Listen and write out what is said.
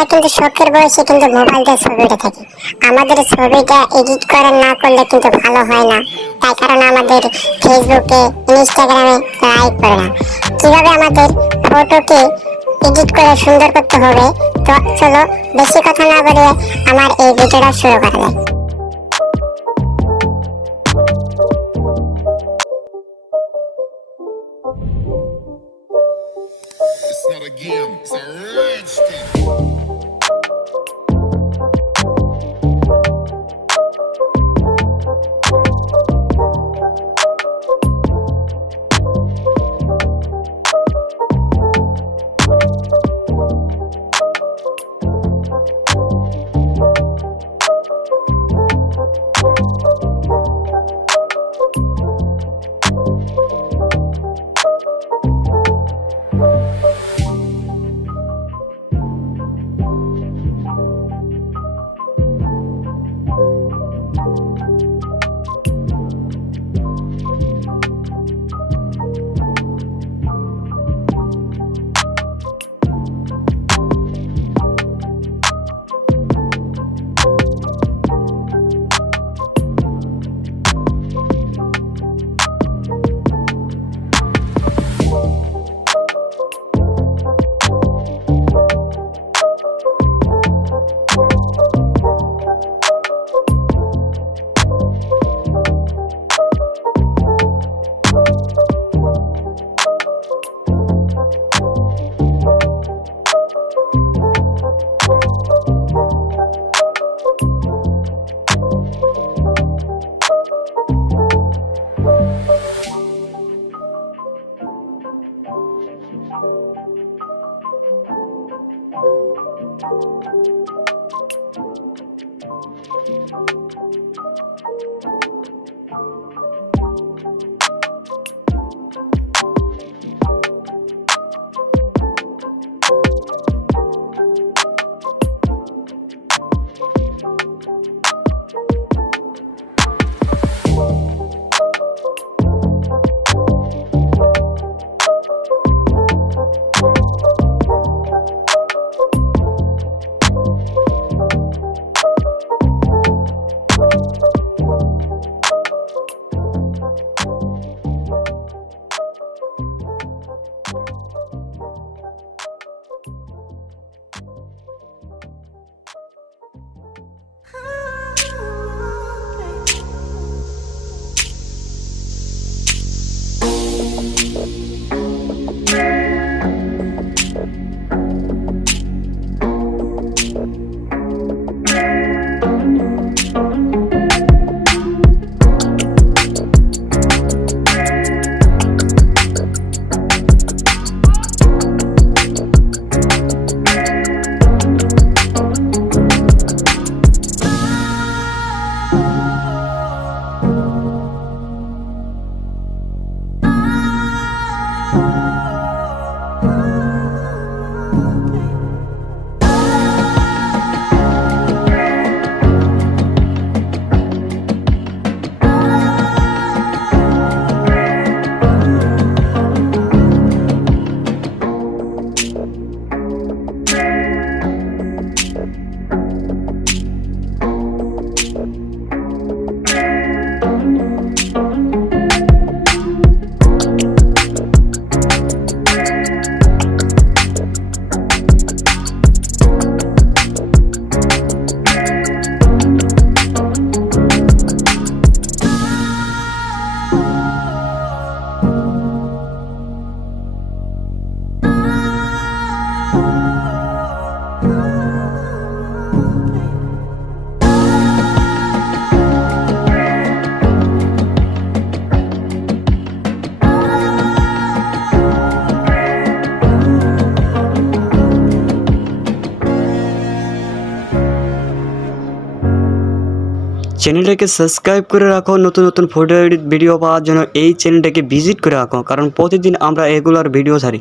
আমরা কিন্তু শখের বয়সে কিন্তু মোবাইল দিয়ে ছবি উঠে থাকি। আমাদের ছবিটা এডিট করে না করলে কিন্তু ভালো হয় না, তাই কারণে আমাদের ফেসবুকে ইনস্টাগ্রামে লাইক করে না। কিভাবে আমাদের ফটোকে এডিট করে সুন্দর করতে হবে, তো চলো বেশি কথা না বলে আমার এই ভিডিওটা শুরু করা যাক। It's not a game, it's a rich thing. চ্যানেলটাকে সাবস্ক্রাইব করে রাখো, নতুন নতুন ফটো এডিট ভিডিও পাওয়ার জন্য এই চ্যানেলটাকে ভিজিট করে রাখো, কারণ প্রতিদিন আমরা রেগুলার ভিডিও ছাড়ি।